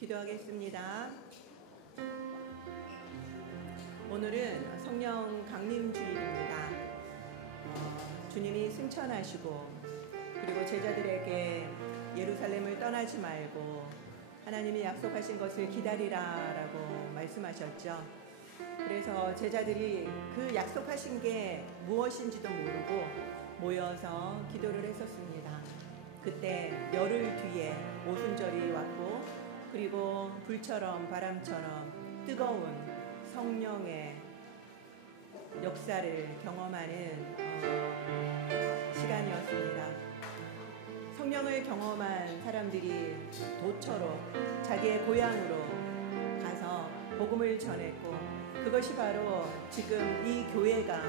기도하겠습니다. 오늘은 성령 강림주일입니다. 주님이 승천하시고 그리고 제자들에게 예루살렘을 떠나지 말고 하나님이 약속하신 것을 기다리라 라고 말씀하셨죠. 그래서 제자들이 그 약속하신 게 무엇인지도 모르고 모여서 기도를 했었습니다. 그때 열흘 뒤에 오순절이 왔고 그리고 불처럼 바람처럼 뜨거운 성령의 역사를 경험하는 시간이었습니다. 성령을 경험한 사람들이 도처로 자기의 고향으로 가서 복음을 전했고 그것이 바로 지금 이 교회가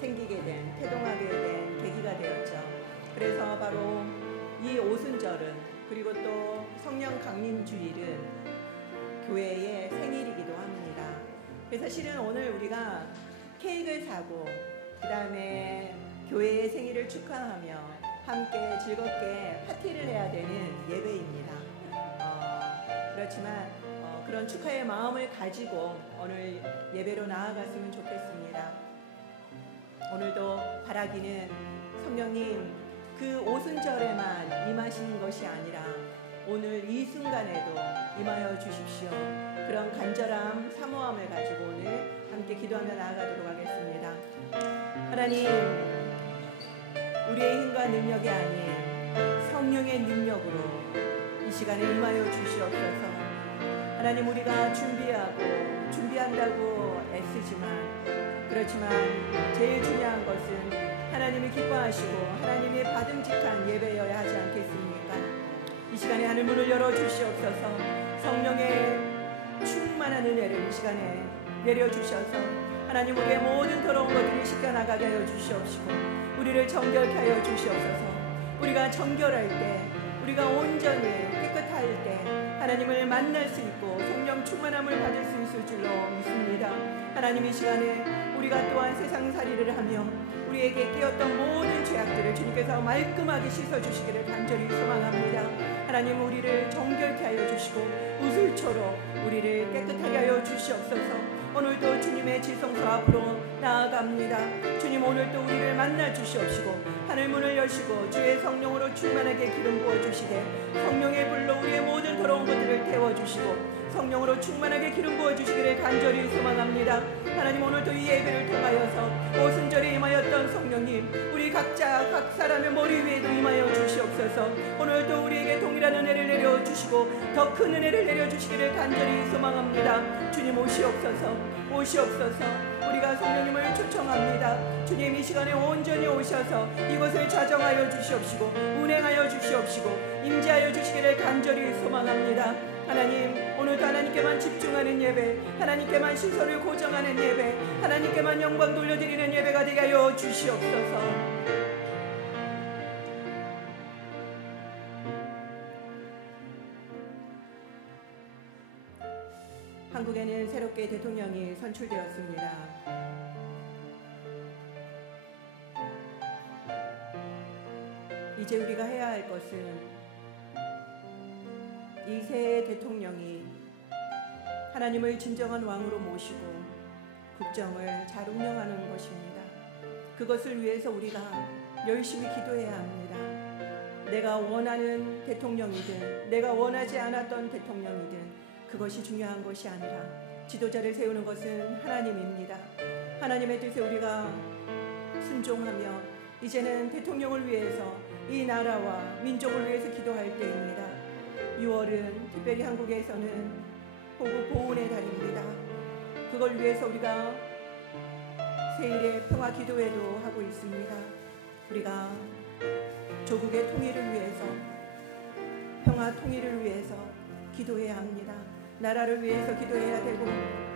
생기게 된, 태동하게 된 계기가 되었죠. 그래서 바로 이 오순절은 그리고 또 성령 강림주일은 교회의 생일이기도 합니다. 그래서 실은 오늘 우리가 케이크를 사고 그 다음에 교회의 생일을 축하하며 함께 즐겁게 파티를 해야 되는 예배입니다. 그렇지만 그런 축하의 마음을 가지고 오늘 예배로 나아갔으면 좋겠습니다. 오늘도 바라기는 성령님 그 오순절에만 임하시는 것이 아니라 오늘 이 순간에도 임하여 주십시오. 그런 간절함, 사모함을 가지고 오늘 함께 기도하며 나아가도록 하겠습니다. 하나님, 우리의 힘과 능력이 아닌 성령의 능력으로 이 시간에 임하여 주시옵소서. 하나님, 우리가 준비한다고 애쓰지만 그렇지만 제일 중요한 것은 하나님이 기뻐하시고 하나님이 받음직한 예배여야 하지 않겠습니까? 이 시간에 하늘 문을 열어주시옵소서. 성령의 충만한 은혜를 이 시간에 내려주셔서 하나님 우리의 모든 더러운 것들을 씻겨나가게 하여 주시옵시고 우리를 정결케 하여 주시옵소서. 우리가 정결할 때 우리가 온전히 깨끗할 때 하나님을 만날 수 있고 성령 충만함을 받을 수 있을 줄로 믿습니다. 하나님 이 시간에 우리가 또한 세상살이를 하며 우리에게 끼었던 모든 죄악들을 주님께서 말끔하게 씻어주시기를 간절히 소망합니다. 하나님 우리를 정결케 하여 주시고 우슬초로 우리를 깨끗하게 하여 주시옵소서. 오늘도 주님의 지성소 앞으로 나아갑니다. 주님 오늘도 우리를 만나 주시옵시고 하늘문을 여시고 주의 성령으로 충만하게 기름 부어주시되 성령의 불로 우리의 모든 더러운 것들을 태워주시고 성령으로 충만하게 기름 부어주시기를 간절히 소망합니다. 하나님 오늘도 이 예배를 통하여서 오순절에 임하였던 성령님 우리 각자 각 사람의 머리 위에도 임하여 주시옵소서. 오늘도 우리에게 동일한 은혜를 내려주시고 더 큰 은혜를 내려주시기를 간절히 소망합니다. 주님 오시옵소서. 우리가 성령님을 초청합니다. 주님 이 시간에 온전히 오셔서 이곳을 자정하여 주시옵시고 운행하여 주시옵시고 임재하여 주시기를 간절히 소망합니다. 하나님 오늘도 하나님께만 집중하는 예배, 하나님께만 시선을 고정하는 예배, 하나님께만 영광 돌려드리는 예배가 되게 하여 주시옵소서. 한국에는 새롭게 대통령이 선출되었습니다. 이제 우리가 해야 할 것은 이 새 대통령이 하나님을 진정한 왕으로 모시고 국정을 잘 운영하는 것입니다. 그것을 위해서 우리가 열심히 기도해야 합니다. 내가 원하는 대통령이든 내가 원하지 않았던 대통령이든 그것이 중요한 것이 아니라 지도자를 세우는 것은 하나님입니다. 하나님의 뜻에 우리가 순종하며 이제는 대통령을 위해서 이 나라와 민족을 위해서 기도할 때입니다. 6월은 특별히 한국에서는 호국 보훈의 달입니다. 그걸 위해서 우리가 세일의 평화 기도회도 하고 있습니다. 우리가 조국의 통일을 위해서 평화 통일을 위해서 기도해야 합니다. 나라를 위해서 기도해야 되고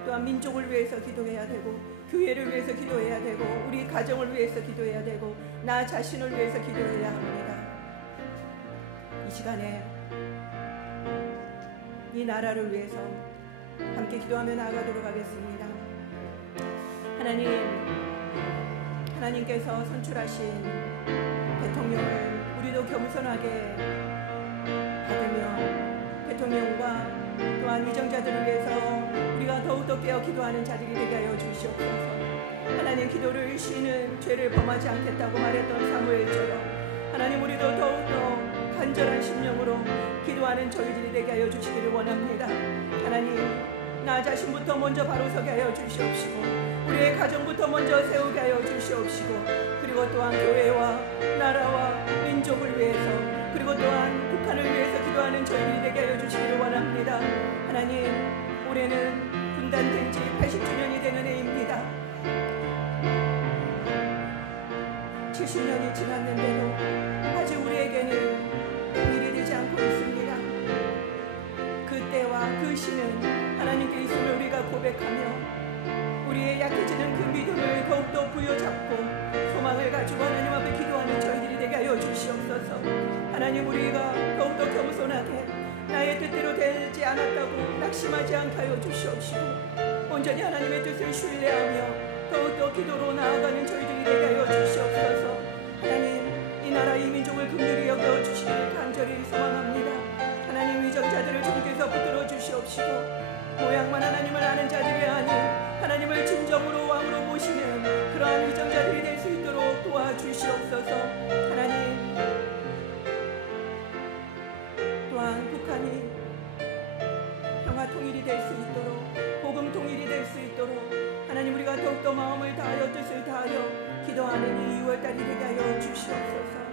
또한 민족을 위해서 기도해야 되고 교회를 위해서 기도해야 되고 우리 가정을 위해서 기도해야 되고 나 자신을 위해서 기도해야 합니다. 이 시간에 이 나라를 위해서 함께 기도하며 나아가도록 하겠습니다. 하나님께서 선출하신 대통령을 우리도 겸손하게 받으며 대통령과 더욱더 깨어 기도하는 자들이 되게 하여 주시옵소서. 하나님, 기도를 쉬는 죄를 범하지 않겠다고 말했던 사무엘처럼 하나님, 우리도 더욱더 간절한 심령으로 기도하는 저희들이 되게 하여 주시기를 원합니다. 하나님, 나 자신부터 먼저 바로 서게 하여 주시옵시고 우리의 가정부터 먼저 세우게 하여 주시옵시고 그리고 또한 교회와 나라와 민족을 위해서 그리고 또한 북한을 위해서 기도하는 저희들이 되게 하여 주시기를 원합니다. 하나님, 올해는 분단된 지 80주년이 되는 해입니다. 70년이 지났는데도 아직 우리에게는 통일이 되지 않고 있습니다. 그때와 그 시는 하나님께 있음을 우리가 고백하며 우리의 약해지는 그 믿음을 더욱더 부여잡고 소망을 가지고 하나님 앞에 기도하는 저희들이 되게 하여 주시옵소서. 하나님, 우리가 더욱더 겸손하게 나의 뜻대로 되지 않았다고 낙심하지 않게 하여 주시옵시고 온전히 하나님의 뜻을 신뢰하며 더욱더 기도로 나아가는 저희들이 되게 하여 주시옵소서. 하나님, 이 나라 이 민족을 긍휼히 여겨 주시기를 간절히 소망합니다. 하나님, 위정자들을 주님께서 붙들어 주시옵시고 모양만 하나님을 아는 자들이 아닌 하나님을 진정으로 왕으로 모시는 그러한 위정자들이 될 수 있도록 도와주시옵소서. 하나님, 또한 북한이 평화 통일이 될 수 있도록 복음 통일이 될 수 있도록 하나님, 우리가 더욱더 마음을 다하여 뜻을 다하여 기도하는 이 6월달이 되게 하여 주시옵소서.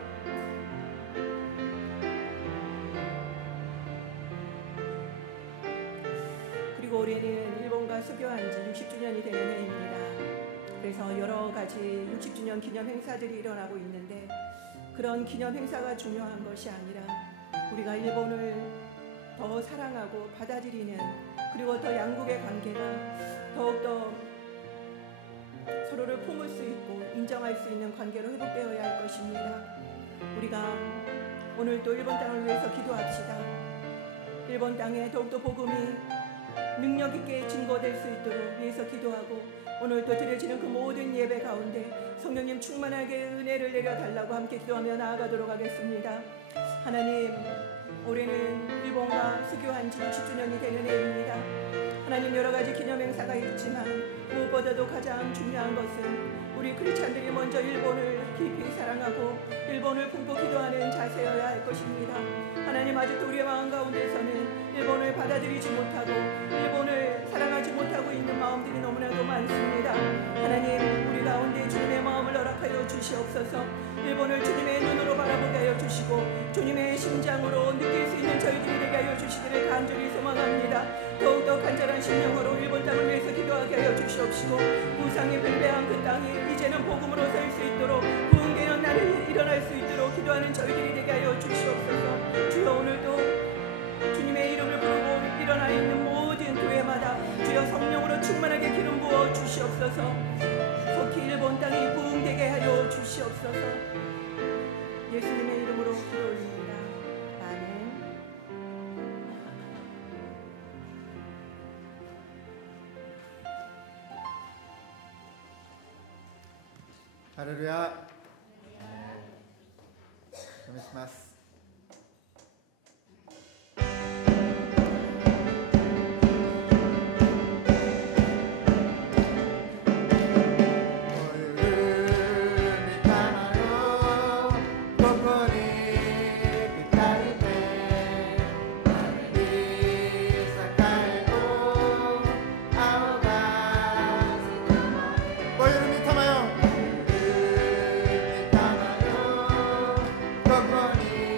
그리고 올해는 일본과 수교한 지 60주년이 되는 해입니다. 그래서 여러 가지 60주년 기념 행사들이 일어나고 있는데 그런 기념 행사가 중요한 것이 아니라 우리가 일본을 더 사랑하고 받아들이는 그리고 더 양국의 관계가 더욱더 서로를 품을 수 있고 인정할 수 있는 관계로 회복되어야 할 것입니다. 우리가 오늘도 일본 땅을 위해서 기도합시다. 일본 땅에 더욱더 복음이 능력 있게 증거될 수 있도록 위해서 기도하고 오늘도 드려지는 그 모든 예배 가운데 성령님 충만하게 은혜를 내려달라고 함께 기도하며 나아가도록 하겠습니다. 하나님, 올해는 일본과 수교한 지 60주년이 되는 해입니다. 하나님, 여러 가지 기념 행사가 있지만 무엇보다도 가장 중요한 것은 우리 크리스찬들이 먼저 일본을 깊이 사랑하고 일본을 품고 기도하는 자세여야 할 것입니다. 하나님, 아직도 우리의 마음 가운데서는 일본을 받아들이지 못하고 일본을 사랑하지 못하고 있는 마음들이 너무나도 많습니다. 하나님, 우리 가운데 주님의 마음을 허락하여 주시옵소서. 일본을 주님의 눈으로 바라보게 하여 주시고 주님의 심장으로 느낄 수 있는 저희들이 되게 하여 주시기를 간절히 소망합니다. 더욱더 간절한 심령으로 일본 땅을 위해서 기도하게 하여 주시옵시고 우상이 팽배한 그 땅이 이제는 복음으로 설 수 있도록 부흥되는 날이 일어날 수 있도록 기도하는 저희들이 되게 하여 주시옵소서. 주여, 오늘도 주님의 이름을 부르고 일어나 있는 모든 교회마다 주여 성령으로 충만하게 기름 부어 주시옵소서. 속히 일본 땅이 부흥되게 하여 주시옵소서. 예수님의 이름으로 기도 올립니다. 아멘. 할렐루야. お願いします。ここに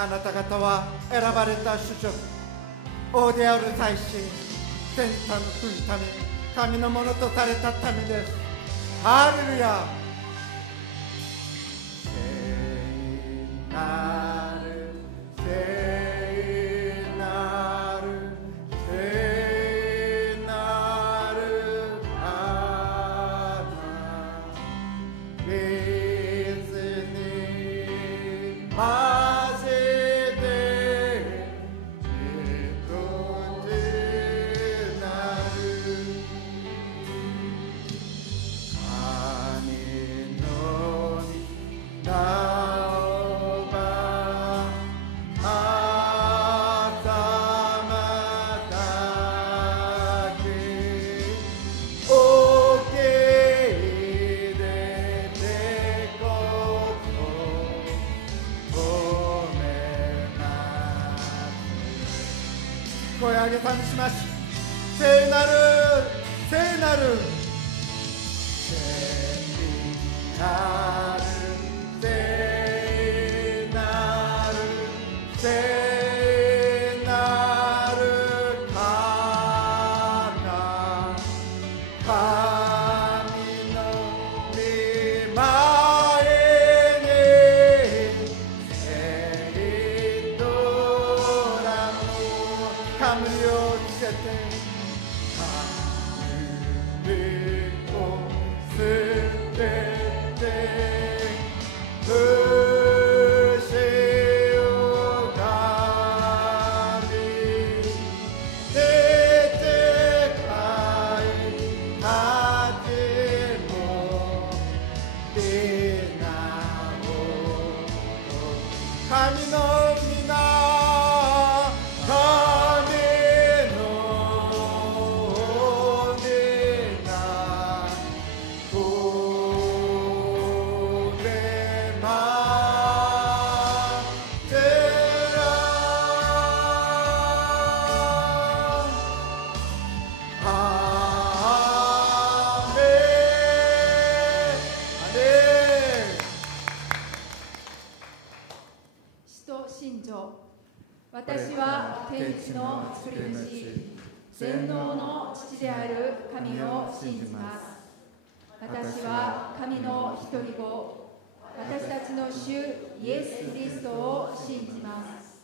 あなた方は選ばれた種族、王である大使、天下の国民、神のものとされた民です。ハレルヤ。聖なる、聖なる、聖なるあなた、別にませて一つなる神の名をば朝またきおけいれてこそごめんな声上げ賛美します。聖なる聖なる聖なる聖なる聖なるかな神の御前に聖とらの冠をつけて神の皆、神の皆、これまでらアーメンアレ使徒信条。私は天地の作り主、全能の父である神を信じます。私は神の一人子、私たちの主イエス・キリストを信じます。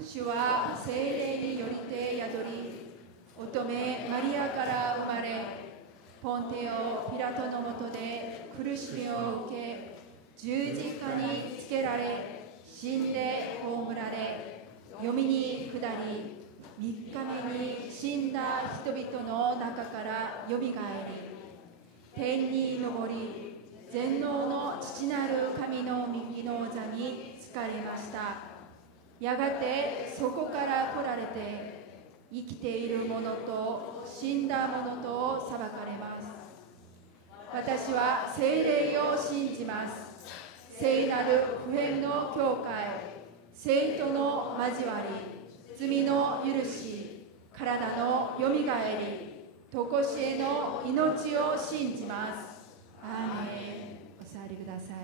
主は聖霊によりて宿り、乙女マリアから生まれ、ポンテオ・ピラトのもとで苦しみを受け、十字架につけられ、死んで葬られ、読みに下り、3日目に死んだ人々の中からよみがえり、天に昇り、全能の父なる神の右の座に就かれました。やがてそこから来られて、生きている者と死んだ者と裁かれます。私は聖霊を信じます。聖なる不変の教会、聖徒の交わり、罪の許し、体のよみがえり、とこしえの命を信じます。アーメン。お座りください。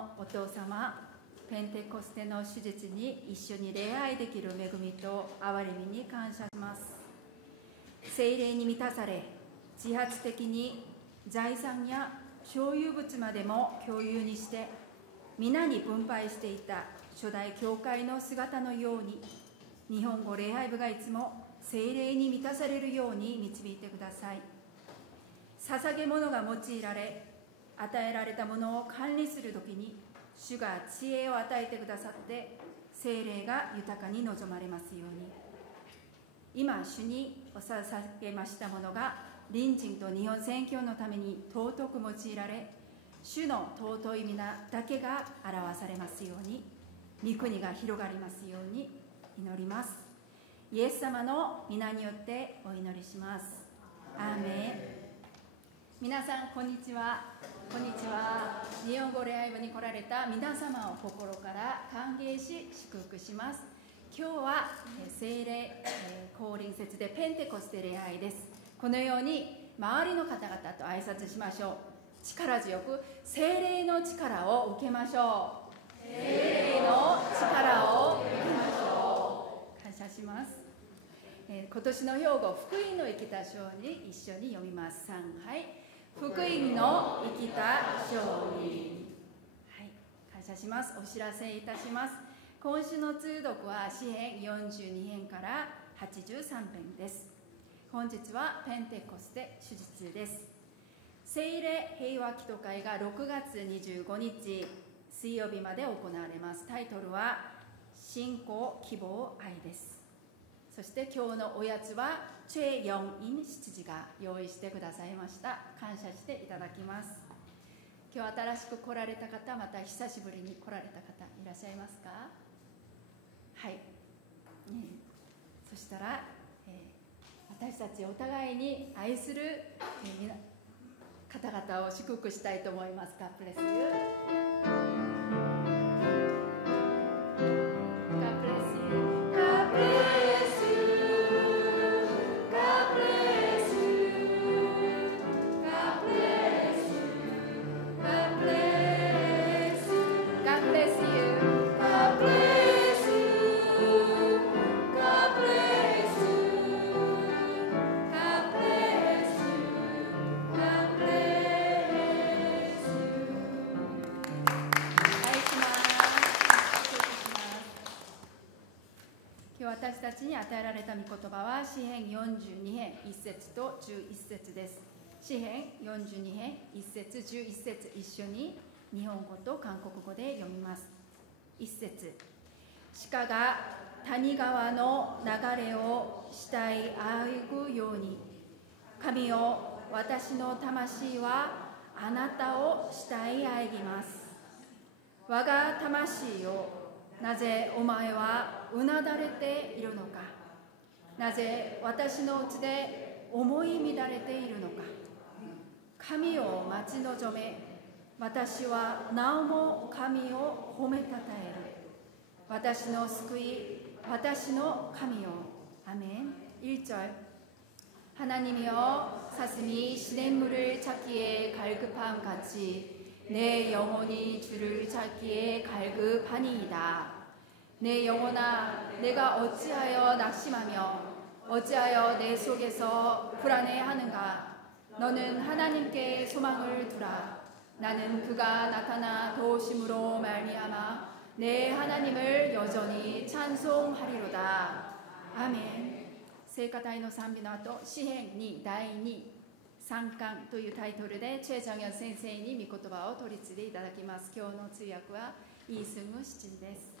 のお父様、ペンテコステの手術に一緒に礼拝できる恵みと憐れみに感謝します。聖霊に満たされ、自発的に財産や所有物までも共有にして皆に分配していた初代教会の姿のように、日本語礼拝部がいつも聖霊に満たされるように導いてください。捧げ物が用いられ、与えられたものを管理するときに主が知恵を与えてくださって聖霊が豊かに望まれますように。今主にお捧げましたものが隣人と日本宣教のために尊く用いられ、主の尊い皆だけが表されますように、御国が広がりますように祈ります。イエス様の皆によってお祈りします。アーメン。皆さんこんにちは。こんにちは。日本語礼拝部に来られた皆様を心から歓迎し祝福します。今日は聖霊降臨節でペンテコステ礼拝です。このように周りの方々と挨拶しましょう。力強く聖霊の力を受けましょう。聖霊の力を受けましょう。感謝します。今年の兵庫福音の生きた章に一緒に読みます。3、はい。福音の生きた章に、はい、感謝します。お知らせいたします。今週の通読は詩編42編から83編です。本日はペンテコステ手術です。聖霊平和祈祷会が6月25日水曜日まで行われます。タイトルは信仰、希望、愛です。そして今日のおやつはチェ・ヨンイン執事が用意してくださいました。感謝していただきます。今日新しく来られた方、また久しぶりに来られた方いらっしゃいますか？はい、そしたら、私たちお互いに愛する、方々を祝福したいと思います。God bless you。私たちに与えられた御言葉は詩編42編1節と11節です。詩編42編1節11節一緒に日本語と韓国語で読みます。1節、鹿が谷川の流れを慕いあぐように、神よ、私の魂はあなたを慕いあぎます。我が魂よ、なぜお前はうなだれているのか。なぜ私のうちで思い乱れているのか。神を待ち望め、私はなおも神を褒めたたえる。私の救い、私の神よ。アメン。 1절 하나님이여 사슴이 시냇물을 찾기에 갈급함같이 내 영혼이 주를 찾기에 갈급하니이다. 내 영혼아, 내가 어찌하여 낙심하며 어찌하여 내 속에서 불안해하는가. 너는 하나님께 소망을 두라. 나는 그가 나타나 도우심으로 말미암아 내 하나님을 여전히 찬송하리로다. 아멘。 聖歌隊の賛美の後、詩編2第2 3巻というタイトルでチェ・ジャンヨン先生に御言葉を取り次いでいただきます。今日の通訳はイースング七時です。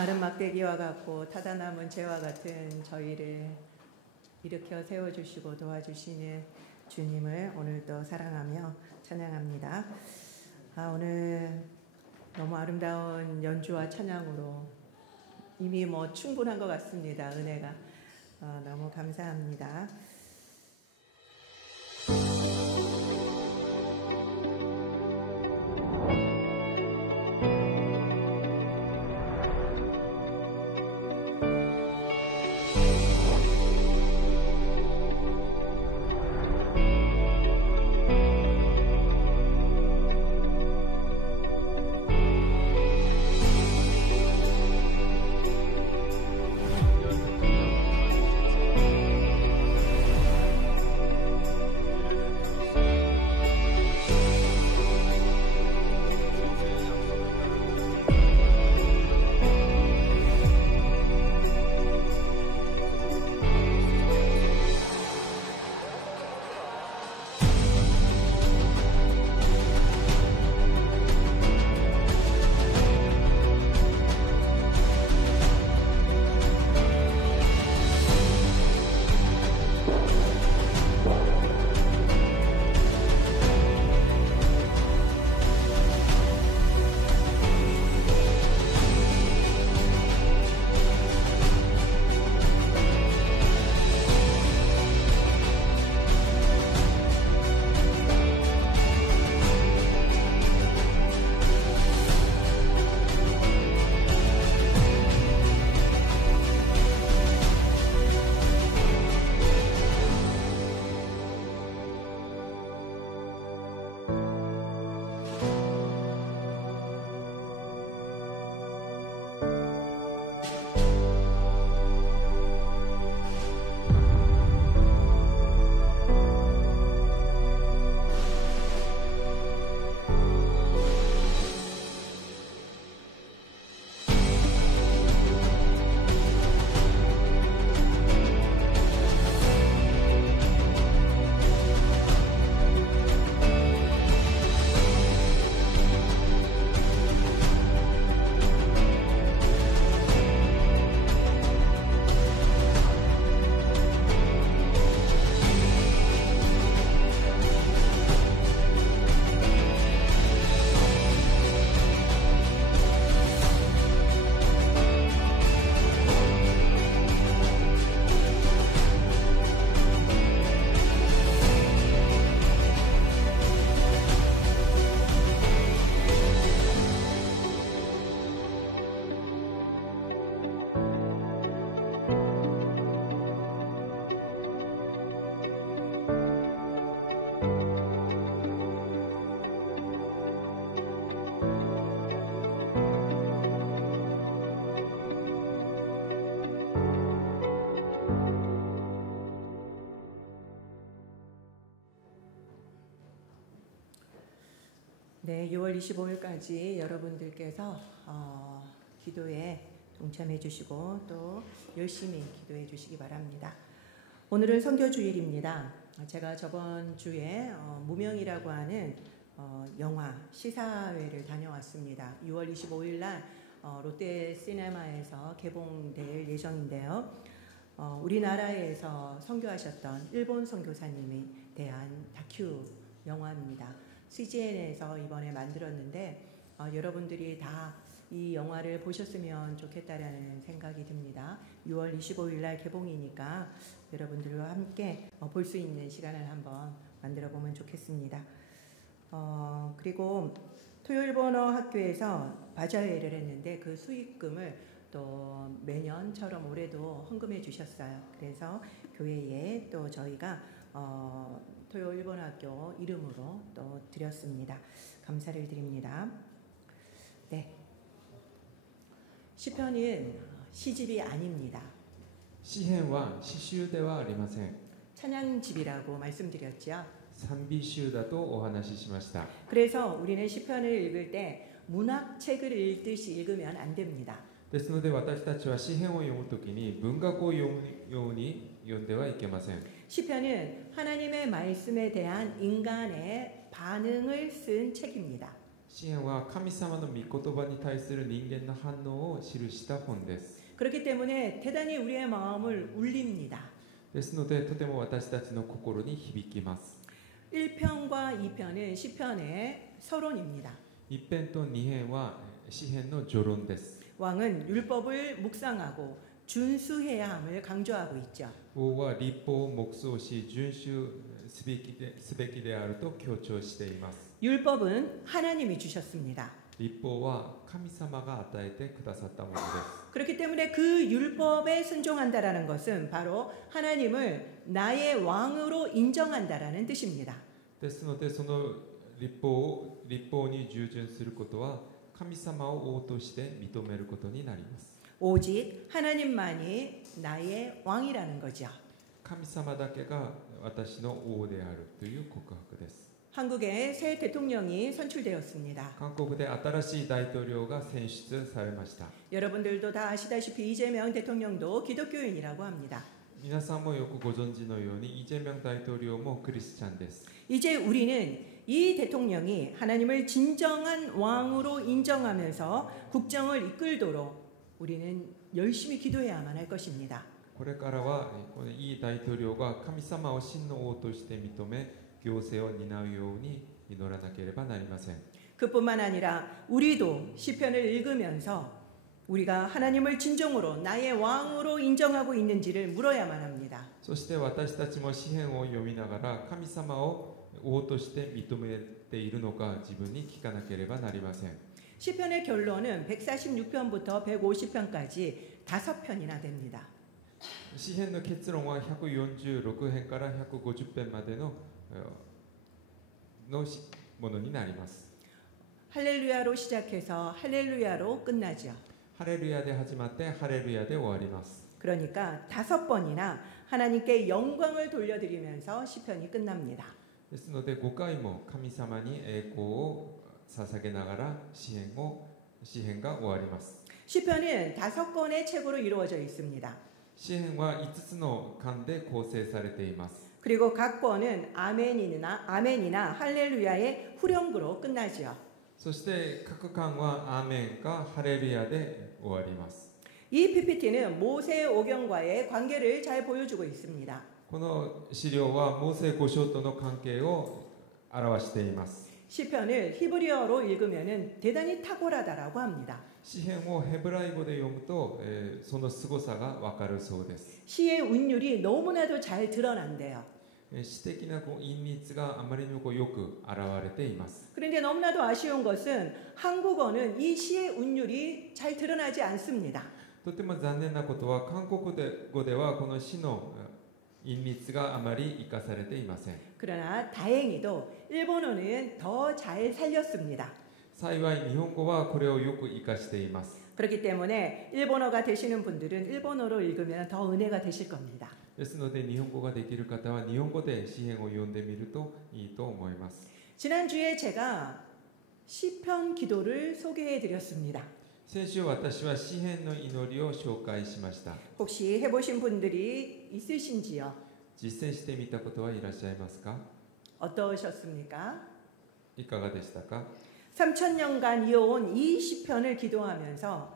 마른 막대기와 같고 타다 남은 재와 같은 저희를 일으켜 세워주시고 도와주시는 주님을 오늘도 사랑하며 찬양합니다. 오늘 너무 아름다운 연주와 찬양으로 이미 충분한 것 같습니다. 은혜가 너무 감사합니다. 네, 6월 25일까지 여러분들께서 기도에 동참해 주시고 또 열심히 기도해 주시기 바랍니다. 오늘은 선교주일입니다. 제가 저번 주에 무명이라고 하는 영화 시사회를 다녀왔습니다. 6월 25일 날 롯데 시네마에서 개봉될 예정인데요. 우리나라에서 선교하셨던 일본 선교사님에 대한 다큐 영화입니다. CGN에서 이번에 만들었는데 여러분들이 다 이 영화를 보셨으면 좋겠다라는 생각이 듭니다. 6월 25일 날 개봉이니까 여러분들과 함께 볼 수 있는 시간을 한번 만들어 보면 좋겠습니다. 그리고 토요일본어 학교에서 바자회를 했는데 그 수익금을 또 매년처럼 올해도 헌금해 주셨어요. 그래서 교회에 또 저희가 토요일본어 학교 이름으로 또 드렸습니다. 감사를 드립니다. 네. 시편은 시집이 아닙니다. 詩編は詩集ではありません。 찬양집이라고 말씀드렸죠. 賛美集だとお話ししました。 그래서 우리는 시편을 읽을 때 문학책을 읽듯이 읽으면 안 됩니다. ですので私たちは詩編を読むときに文学を読むように読んではいけません。 시편은 하나님의 말씀에 대한 인간의 반응을 쓴 책입니다. 詩篇は神様の御言葉に対する人間の反応を記した本です。 그렇기 때문에 대단히 우리의 마음을 울립니다. ですのでとても私たちの心に響きます。 1편과 2편은 시편의 서론입니다. 一編と二編は詩篇の序論です。 왕은 율법을 묵상하고 준수해야 함을 강조하고 있죠. 王は律法を黙想し遵守すべきであると強調しています。 율법은 하나님이 주셨습니다. 律法は神様が与えてくださったものです。 그렇기 때문에 그 율법에 순종한다라는 것은 바로 하나님을 나의 왕으로 인정한다라는 뜻입니다. ですのでその律法に従順することは神様を王として認めることになります。 오직 하나님만이 나의 왕이라는 거죠. 神様だけが私の王であるという告白です。 한국에 새 대통령이 선출되었습니다. 韓国で新しい大統領が選出されました。 여러분들도 다 아시다시피 이재명 대통령도 기독교인이라고 합니다. 皆さんもよくご存知のようにイ・ジェミョン大統領もクリスチャンです。 이제 우리는 이 대통령이 하나님을 진정한 왕으로 인정하면서 국정을 이끌도록 우리는 열심히 기도해야만 할 것입니다. これからはこのイ大統領が神様を真の王として認め行政を担うように祈らなければなりません。 그뿐만 아니라 우리도 시편을 읽으면서 우리가 하나님을 진정으로 나의 왕으로 인정하고 있는지를 물어야만 합니다. そして私たちも詩篇を読みながら神様を王として認めているのか自分に聞かなければなりません。 시편의 결론은 146편부터 150편까지 5편이나 됩니다. 詩篇の結論は146編から150編までのものになります。 할렐루야로 시작해서 할렐루야로 끝나죠. ハレルヤで始まってハレルヤで終わります。 그러니까 5번이나 하나님께 영광을 돌려드리면서 시편이 끝납니다. ですので5回も神様に栄光を捧げながら詩篇が終わります。 시편은 5권의 책으로 이루어져 있습니다. 詩篇は5つの巻で構成されています。 그리고 각 권은 아멘이나 할렐루야의 후렴구로 끝나죠. そして各巻はアーメンかハレルヤで終わります。 이 PPT는 모세 오경과의 관계를 잘 보여주고 있습니다. この資料はモーセ五章との関係を表しています。 시편을 히브리어로 읽으면 대단히 탁월하다라고 합니다. 詩篇をヘブライ語で読むと、その凄さがわかるそうです。 시의 운율이 너무나도 잘 드러난대요. 詩的な韻律があまりにもよく現れています。 그런데 너무나도 아쉬운 것은 한국어는 이 시의 운율이 잘 드러나지 않습니다. とても残念なことは韓国語ではこの詩の韻律があまり生かされていません。 그러나 다행히도 일본어는 더 잘 살렸습니다. 幸い日本語はこれをよく生かしています。 그렇기 때문에 일본어가 되시는 분들은 일본어로 읽으면 더 은혜가 되실 겁니다. ですので日本語ができる方は日本語で詩篇を読んでみるといいと思います。 지난주에 제가 시편 기도를 소개해 드렸습니다. 先週私は詩篇の祈りを紹介しました。 혹시 해보신 분들이 있으신지요? 実践してみたことはいらっしゃいますか？ 어떠셨습니까? いかがでしたか？ 3000년간 이어온 이 시편을 기도하면서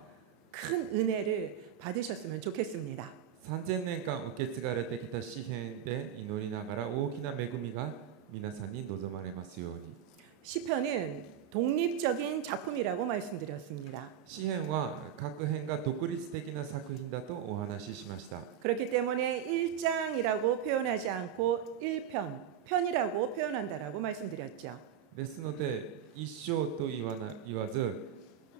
큰 은혜를 받으셨으면 좋겠습니다. 3000年間受け継がれてきた詩篇で祈りながら大きな恵みが皆さんに望まれますように。 시편은 독립적인 작품이라고 말씀드렸습니다. 詩篇は各編が独立的な作品だとお話ししました。 그렇기 때문에 1장이라고 표현하지 않고 1편, 편이라고 표현한다라고 말씀드렸죠. ですので一章と言わず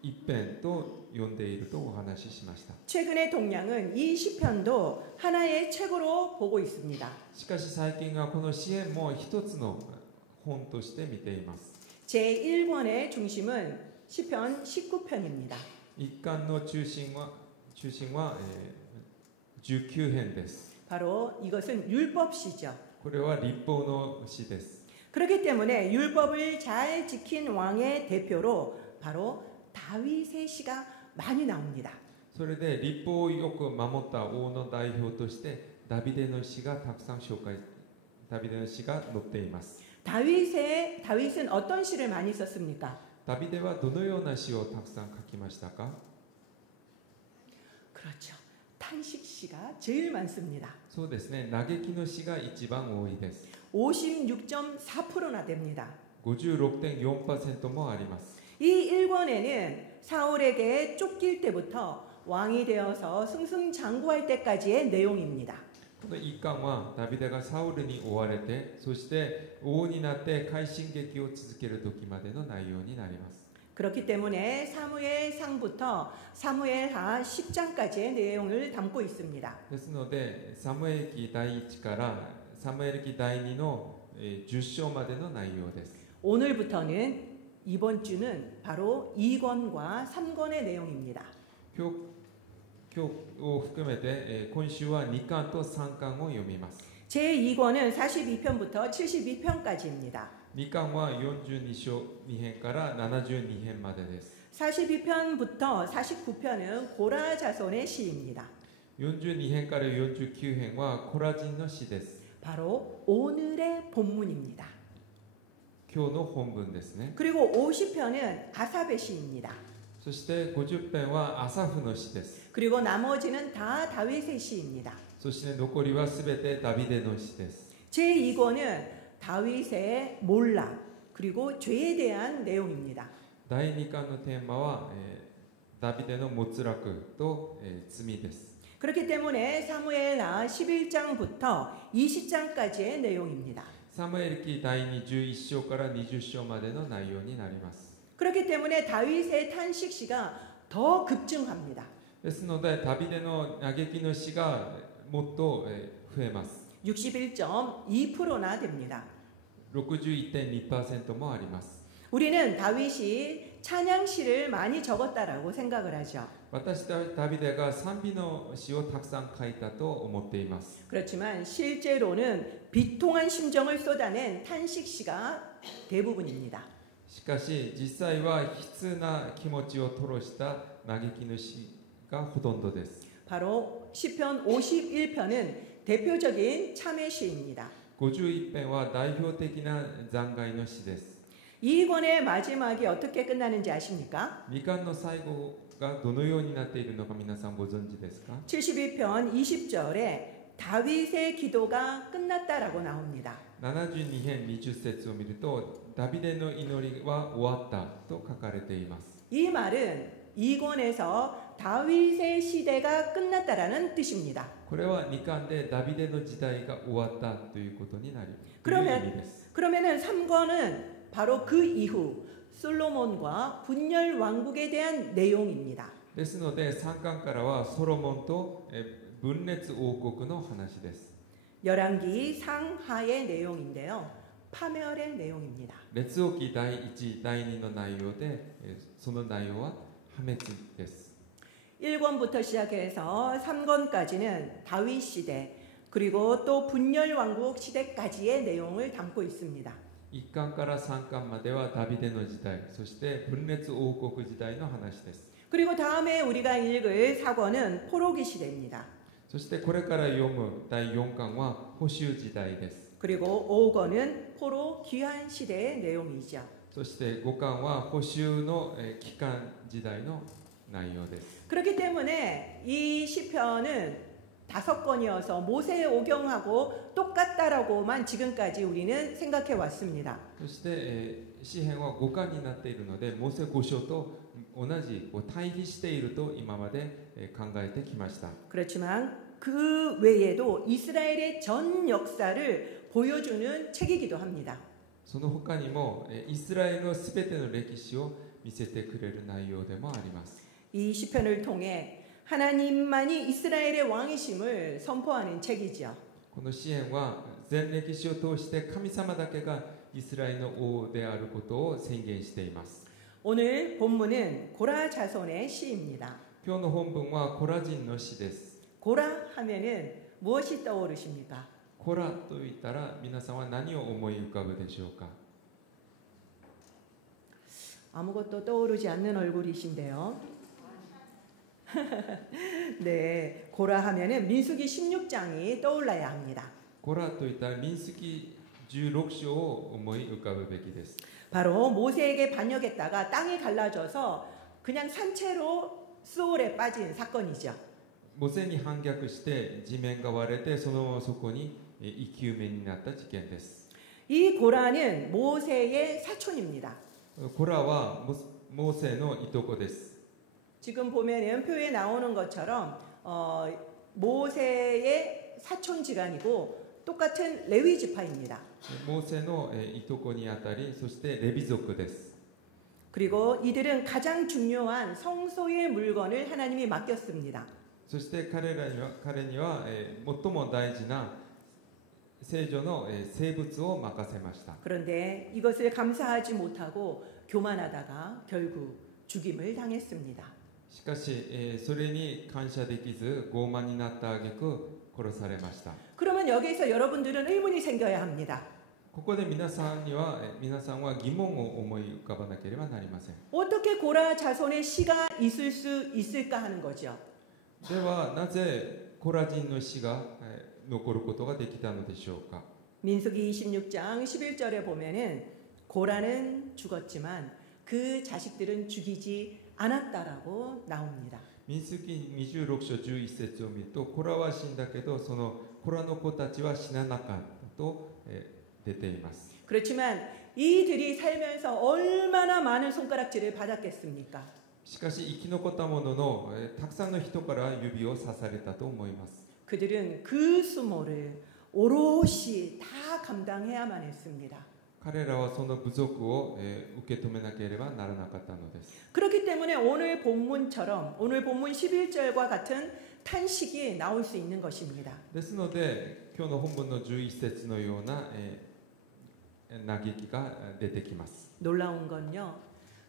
一編と呼んでいるとお話ししました。 최근의 동양은 이 시편도 하나의 책으로 보고 있습니다. しかし最近はこの詩篇も一つの本として見ています。 제1권의 중심은 시편 19편입니다. 一巻の中心は、19編です。 바로 이것은 율법시죠. これは律法の詩です。 그렇기 때문에 율법을 잘 지킨 왕의 대표로 바로 다윗의 시가 많이 나옵니다. それで律法をよく守った王の代表としてダビデの詩がたくさんダビデの詩が載っています。 다윗은 어떤 시를 많이 썼습니까? ダビデはどのような詩をたくさん書きましたか？ 그렇죠. 탄식시가 제일 많습니다. そうですね、嘆きの詩が一番多いです。 56.4%나 됩니다. 56.4% もあります。 이 1권에는 사울에게 쫓길 때부터 왕이 되어서 승승장구할 때까지의 내용입니다. この一巻はダビデがサウルに追われて、そして王になって快進撃を続ける時までの内容になります。 그렇기 때문에 사무엘상부터 사무엘하 10장까지의 내용을 담고 있습니다. ですので、サムエル記第1からサムエル記第2の10章までの内容です。 오늘부터는 이번 주는 바로 2권과 3권의 내용입니다. 今日を含めて、今週は2巻と3巻を読みます。 제2권은 42편부터 72편까지입니다. 2巻は42章2編から72編までです。 42편부터 49편은 고라 자손의 시입니다. 42編から49編はコラ人の詩です。 바로 오늘의 본문입니다. 今日の本文ですね。 그리고 50편은 아삽의 시입니다. そして50編はアサフの詩です。 그리고 나머지는 다 다윗의 시입니다. そして残りはすべてダビデの詩です。 제2권은 다윗의 몰락 그리고 죄에 대한 내용입니다. 第2巻のテーマは、ダビデの没落と、罪です。 그렇기 때문에 사무엘하 11장부터 20장까지의 내용입니다. サムエル記第21章から20章までの内容になります。 그렇기 때문에 다윗의 탄식시가 더 급증합니다. ですのでダビデの嘆きの詩がもっと、増えます。 61.2%나 됩니다. 61.2% もあります。 우리는 다윗이 찬양시를 많이 적었다라고 생각을 하죠. 私ダビデが賛美の詩をたくさん書いたと思っています。 그렇지만 실제로는 비통한 심정을 쏟아낸 탄식시가 대부분입니다. しかし実際は悲痛な気持ちを吐露した嘆きの詩がほとんどです。 바로 시편 51편은 대표적인 참회시입니다. 51編は代表的な残骸の詩です。 이 권의 마지막이 어떻게 끝나는지 아십니까? 2巻の最後がどのようになっているのか皆さんご存知ですか？ 71편 20절에 다윗의 기도가 끝났다라고 나옵니다. 72編20節を見るとダビデの祈りは終わったと書かれています。 이 말은 이 권에서 다윗의 시대가 끝났다라는 뜻입니다. これは2巻でダビデの時代が終わったということになります。 그러면은 3권은 바로 그 이후 솔로몬과 분열 왕국에 대한 내용입니다. ですので3巻からはソロモンと分裂王国の話です。 열왕기 상하의 내용인데요. 파멸의 내용입니다. 列王記第1、第2の内容でその内容は破滅です。 1권부터 시작해서 3권까지는 다윗 시대 그리고 또 분열 왕국 시대까지의 내용을 담고 있습니다. 1巻から3巻まではダビデの時代、そして分裂王国時代の話です。 그리고 다음에 우리가 읽을 4권은 포로기 시대입니다. そしてこれから読む第4巻は捕囚時代です。 그리고 5권은 포로 귀환 시대의 내용이죠. そして5巻は捕囚の期間時代の内容です。 그렇기 때문에 이 시편은 5권이어서 모세의 오경하고 똑같다라고만 지금까지 우리는 생각해 왔습니다. そして詩編は5巻になっているので、モーセ5章と同じ対比していると今まで考えてきました。 그렇지만 그 외에도 이스라엘의 전 역사를 보여주는 책이기도 합니다. その他にもイスラエルのすべての歴史を見せてくれる内容でもあります。 이 시편을 통해 하나님만이 이스라엘의 왕이심을 선포하는 책이죠. この詩編は全歴史を通して神様だけがイスラエルの王であることを宣言しています。 오늘 본문은 고라 자손의 시입니다. 今日の本文はコラ人の詩です。 고라 하면은 무엇이 떠오르십니까? コラと言ったら皆さんは何を思い浮かぶでしょうか？ 아무것도 떠오르지 않는 얼굴이신데요. 네, 고라 하면은 민수기 16장이 떠올라야 합니다. コラといったら民数記16章を思い浮かべべきです。 바로 모세에게 반역했다가 땅이 갈라져서 그냥 산채로 수올에 빠진 사건이죠. モセに反逆して地面が割れてそのままそこに生き埋めになった事件です。 이 고라는 모세의 사촌입니다. コラはモーセのいとこです。 지금 보면은 표에 나오는 것처럼 모세의 사촌 지간이고 똑같은 레위 지파입니다. モーセのいとこにあたり、そしてレビ族です。 그리고 이들은 가장 중요한 성소의 물건을 하나님이 맡겼습니다. そして彼には最も大事な聖女の聖物を任せました。 그런데 이것을 감사하지 못하고 교만하다가 결국 죽임을 당했습니다. しかし、それに感謝できず傲慢になった挙句殺されました。 그러면 여기에서 여러분들은 의문이 생겨야 합니다. ここで皆さんは疑問を思い浮かばなければなりません。 어떻게 고라 자손의 씨가 있을 수 있을까 하는 거죠. ではなぜコラ人の死が残ることができたのでしょうか。 민수기 26장 11절에 보면은 고라는 죽었지만 그 자식들은 죽이지 않았다라고 나옵니다. 民数記26章11節を見ると、コラは死んだけどそのコラの子たちは死ななかったと出ています。 그렇지만 이들이 살면서 얼마나 많은 손가락질을 받았겠습니까? しかし生き残った者のたくさんの人から指をさされたと思います。 그들은 그 수모를 오롯이 다 감당해야만 했습니다. 彼らはその部族を受け止めなければならなかったのです。 그렇기 때문에 오늘 본문 11절과 같은 탄식이 나올 수 있는 것입니다. ですので今日の本文の11節のような嘆きが出てきます。 놀라운 건요.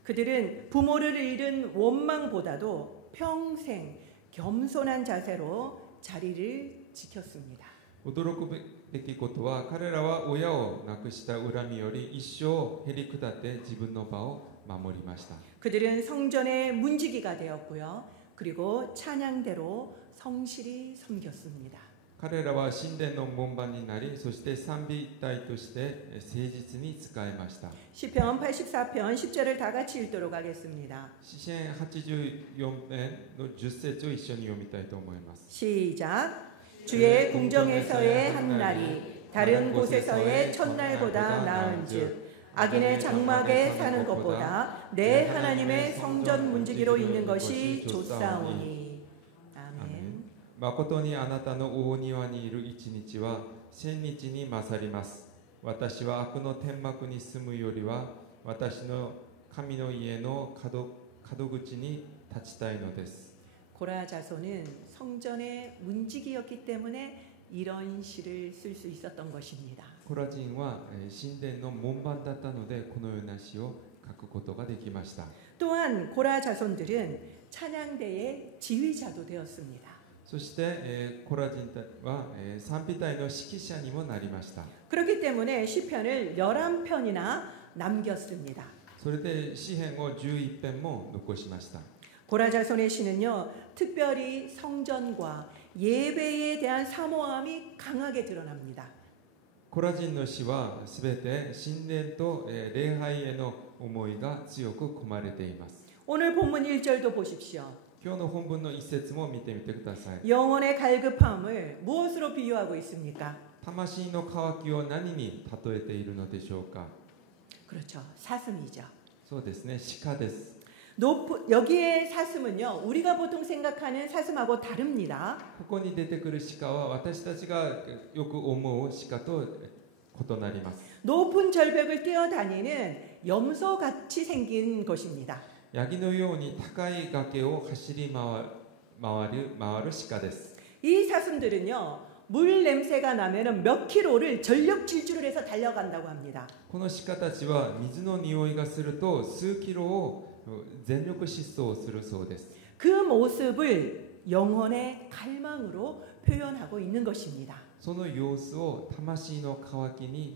그들은 부모를 잃은 원망보다도 평생 겸손한 자세로 자리를 지켰습니다. 驚くべきことは、彼らは親を亡くした恨みより一生へり下って自分の場を守りました。 그들은 성전의 문지기가 되었고요. 그리고 찬양대로 성실히 섬겼습니다. 彼らは神殿の門番になり、そして賛美隊として誠実に仕えました。 시편 84편 10절을 다 같이 읽도록 하겠습니다. 詩編84編の10節を一緒に読みたいと思います。 시작. 주의 궁정에서의 한 날이 다른 곳에서의 첫날보다 나은즉 악인의 장막에 사는 것보다 내 하나님의 성전 문지기로 있는 것이 좋사오니. 아멘. 誠にあなたの大庭にいる一日は千日に勝ります。私は悪の天幕に住むよりは私の神の家の門口に立ちたいのです。 고라 자손은 성전의 문지기였기 때문에 이런 시를 쓸 수 있었던 것입니다. コラ人は神殿の門番だったのでこのような詩を書くことができました。 또한 고라 자손들은 찬양대의 지휘자도 되었습니다. そしてコラ人は賛美隊の指揮者にもなりました。 그렇기 때문에 시편을 11편이나 남겼습니다. それで詩編を11編も残しました。 고라 자손의 시는요, 특별히 성전과 예배에 대한 사모함이 강하게 드러납니다. コラ人の詩はすべて神殿と礼拝への思いが強く込まれています。 오늘 본문 1절도 보십시오. 今日の本文の一節も見てみてください。 영혼의 갈급함을 무엇으로 비유하고 있습니까? 魂の渇きを何に例えているのでしょうか。 그렇죠. 사슴이죠. そうですね、鹿です。 여기에 사슴은요, 우리가 보통 생각하는 사슴하고 다릅니다. ここに出てくる鹿は私たちがよく思う鹿と異なります。 높은 절벽을 뛰어다니는 염소같이 생긴 것입니다. ヤギのように高い崖を走り回る鹿です。 이 사슴들은요, 물 냄새가 나면은 몇 킬로를 전력 질주를 해서 달려간다고 합니다. この鹿たちは水の匂いがすると数キロを全力疾走するそうです。 그 모습을 영혼의 갈망으로 표현하고 있는 것입니다. その様子を魂の渇き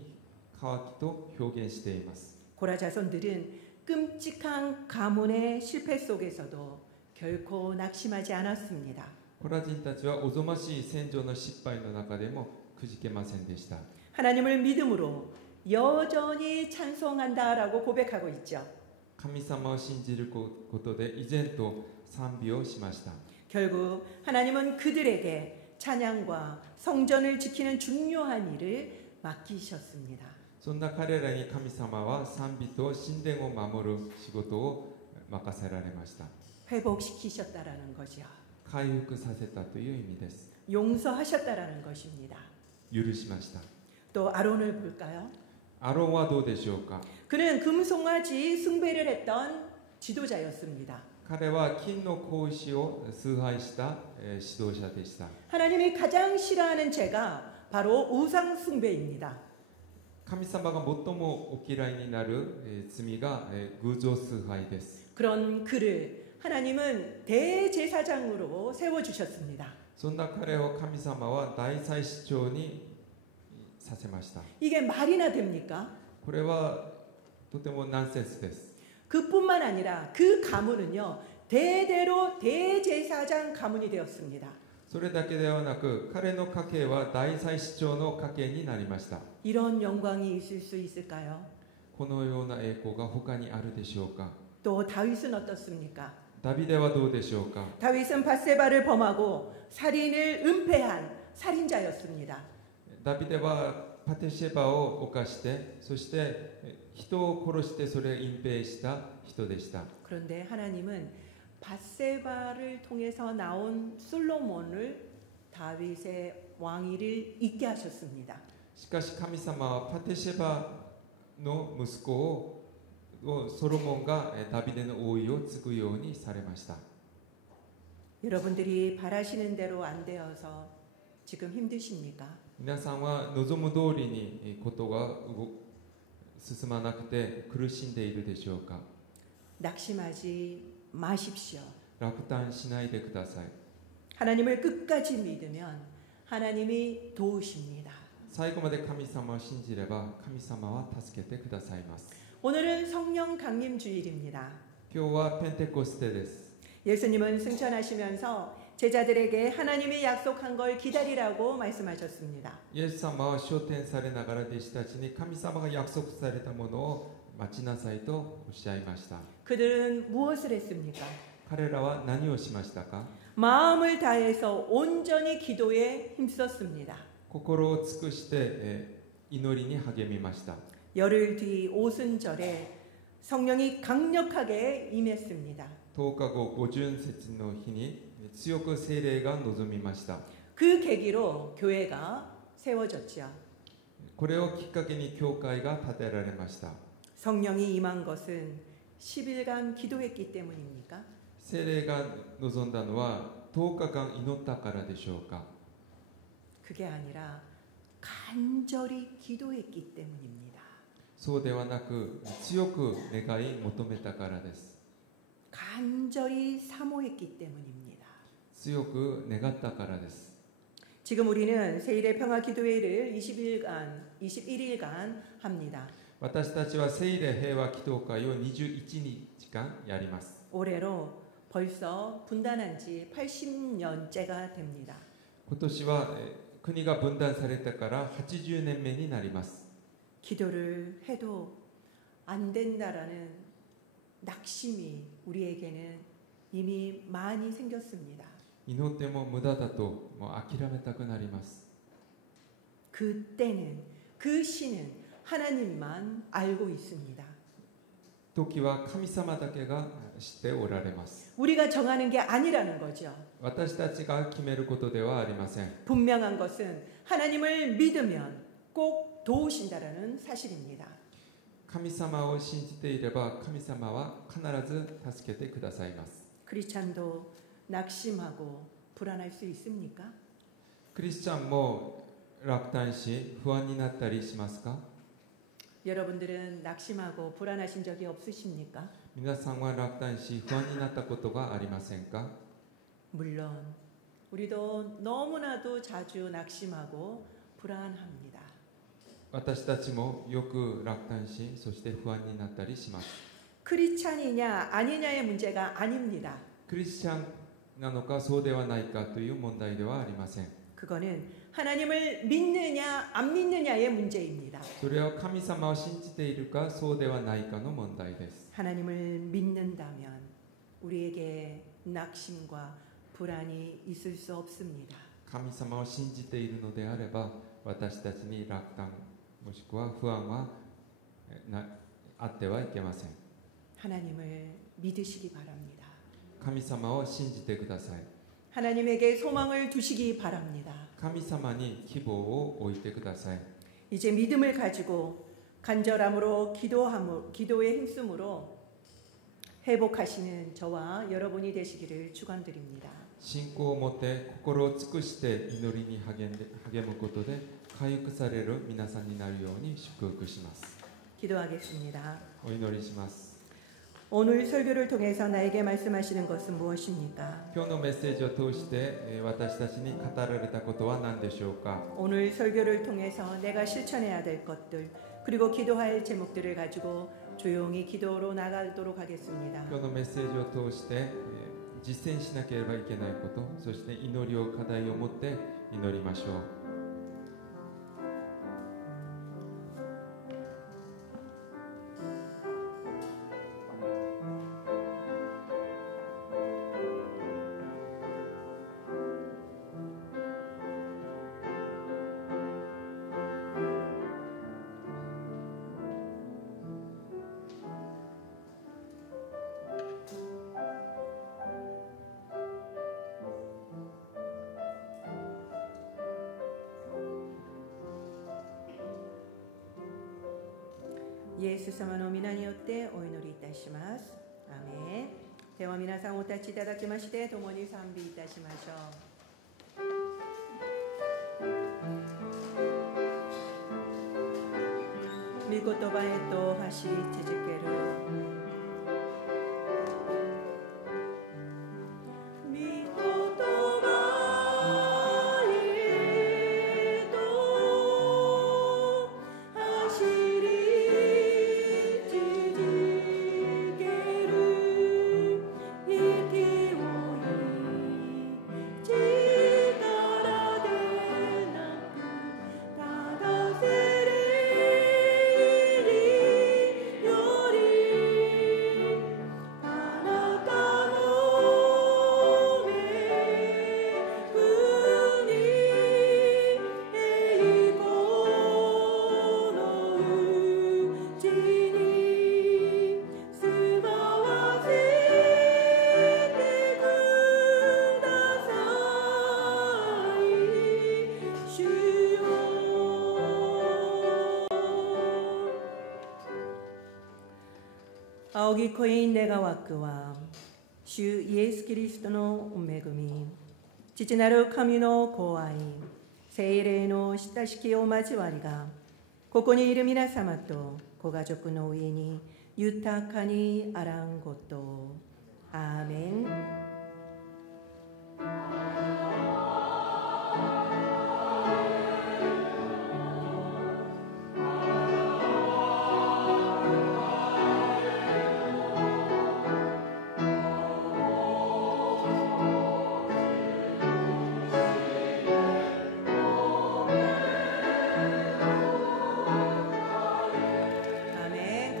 と表現しています。 고라 자손들은 끔찍한 가문의 실패 속에서도 결코 낙심하지 않았습니다. コラ人たちはおぞましい戦場の失敗の中でもくじけませんでした。 하나님을 믿음으로 여전히 찬송한다라고 고백하고 있죠. 神様を信じることで依然と賛美をしました。 결국 하나님은 그들에게 찬양과 성전을 지키는 중요한 일을 맡기셨습니다. そんな彼らに神様は賛美と神殿を守る仕事を任せられました。 회복시키셨다라는 거죠. 回復させたという意味です。 용서하셨다라는 것입니다. 許しました。 또 아론을 볼까요? アロンはどうでしょうか。 그는 금송아지 숭배를 했던 지도자였습니다. 彼は金の格子を崇拝した指導者でした。 하나님이 가장 싫어하는 죄가 바로 우상 숭배입니다. 神様が最もお嫌いになる罪が偶像崇拝です。 그런 그를 하나님은 대제사장으로 세워주셨습니다. そんな彼を神様は大祭司長にさせました。 이게 말이나 됩니까? これはとてもナンセンスです。 그뿐만 아니라 그 가문은요 대대로 대제사장 가문이 되었습니다. それだけではなく彼の家系は大祭司長の家系になりました。 이런 영광이 있을 수 있을까요? このような栄光が他にあるでしょうか。 또 다윗은 어떻습니까? ダビデはどうでしょうか。 다윗은 밧세바를 범하고 살인을 은폐한 살인자였습니다. ダビデはパテシェバを犯してそして人を殺してそれを隠蔽した人でした。 그런데 하나님은 밧세바를 통해서 나온 솔로몬을 다윗의 왕위를 잇게 하셨습니다. しかし神様はパテシェバの息子をソロモンがダビデの王位を継ぐようにされました。 여러분들이 바라시는 대로 안 되어서 지금 힘드십니까? 皆さんは望む通りにことが進まなくて苦しんでいるでしょうか。 낙심하지 마십시오. 落胆しないでください。 하나님을 끝까지 믿으면 하나님이 도우십니다. 最後まで神様を信じれば神様は助けてくださいます。 오늘은 성령 강림 주일입니다. 今日はペンテコステです。 예수님은 승천하시면서 제자들에게 하나님이 약속한 걸 기다리라고 말씀하셨습니다. イエス様は昇天されながら弟子たちに神様が約束されたものを待ちなさいとおっしゃいました。 그들은 무엇을 했습니까? 彼らは何をしましたか。 마음을 다해서 온전히 기도에 힘썼습니다. 心を尽くして祈りに励みました。 열흘 뒤 오순절에 성령이 강력하게 임했습니다. 10日後五巡節の日に強く聖霊が望みました。 그 계기로 교회가 세워졌죠. これをきっかけに教会が建てられました。 성령이 임한 것은 10일간 기도했기 때문입니까? 聖霊が望んだのは10日間祈ったからでしょうか。 그게 아니라 간절히 기도했기 때문입니다. そうではなく強く願い求めたからです。 간절히 사모했기 때문입니다. 強く願ったからです。 지금 우리는 세일의 평화 기도회를 21일간 합니다. 私たちは聖霊平和祈祷会を21日間やります。 올해로 벌써 분단한 지 80년째가 됩니다. 今年は国が分断されてから80年目になります。 기도를 해도 안 된다라는 낙심이 우리에게는 이미 많이 생겼습니다. 祈っても無駄だともう諦めたくなります。 그때는 그 신은 하나님만 알고 있습니다. 時は神様だけが知っておられます。 우리가 정하는 게 아니라는 거죠. 私たちが決めることではありません。 분명한 것은 하나님을 믿으면 꼭 도우신다라는 사실입니다. 神様を信じていれば神様は必ず助けてくださいます。 크리스찬도 낙심하고 불안할 수 있습니까? クリスチャンも落胆し不安になったりしますか。 여러분들은 낙심하고 불안하신 적이 없으십니까? 皆さんは落胆し不安になったことがありませんか。 물론 우리도 너무나도 자주 낙심하고 불안합니다. 私たちもよく落胆しそして不安になったりします。 크리스찬이냐 아니냐의 문제가 아닙니다. クリスチャンなのかそうではないかという問題ではありません。 그거는 하나님을 믿느냐 안 믿느냐의 문제입니다. それは神様を信じているかそうではないかの問題です。 하나님을 믿는다면 우리에게 낙심과 불안이 있을 수 없습니다. 神様を信じているのであれば私たちに落胆もしくは不安はあってはいけません。 하나님을 믿으시기 바랍니다. 神様を信じてください。 하나님에게 소망을 두시기 바랍니다. 神様に希望を置いてください。 이제 믿음을 가지고 간절함으로 기도에 힘쓰므로 회복하시는 저와 여러분이 되시기를 축원드립니다. 信仰を持って心を尽くして祈りに励むことで回復される皆さんになるように祝福します。 기도하겠습니다. お祈りします。 오늘 설교를 통해서 나에게 말씀하시는 것은 무엇입니까? 今日のメッセージを通して私たちに語られたことは何でしょうか。 오늘 설교를 통해서 내가 실천해야 될 것들 그리고 기도할 제목들을 가지고 조용히 기도로 나가도록 하겠습니다. 今日のメッセージを通して実践しなければいけないこと、そして祈りを課題を持って祈りましょう。 イエス様の皆によってお祈りいたします。アーメン。では皆さんお立ちいただきまして共に賛美いたしましょう。御言葉へと走り続ける。 青木コイン願わくは主イエス・キリストの恵み、父なる神の子愛、聖霊の親しきお交わりがここにいる皆様とご家族の上に豊かにあらんことを。アーメン。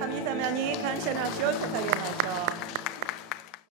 神様に感謝の足を捧げましょう。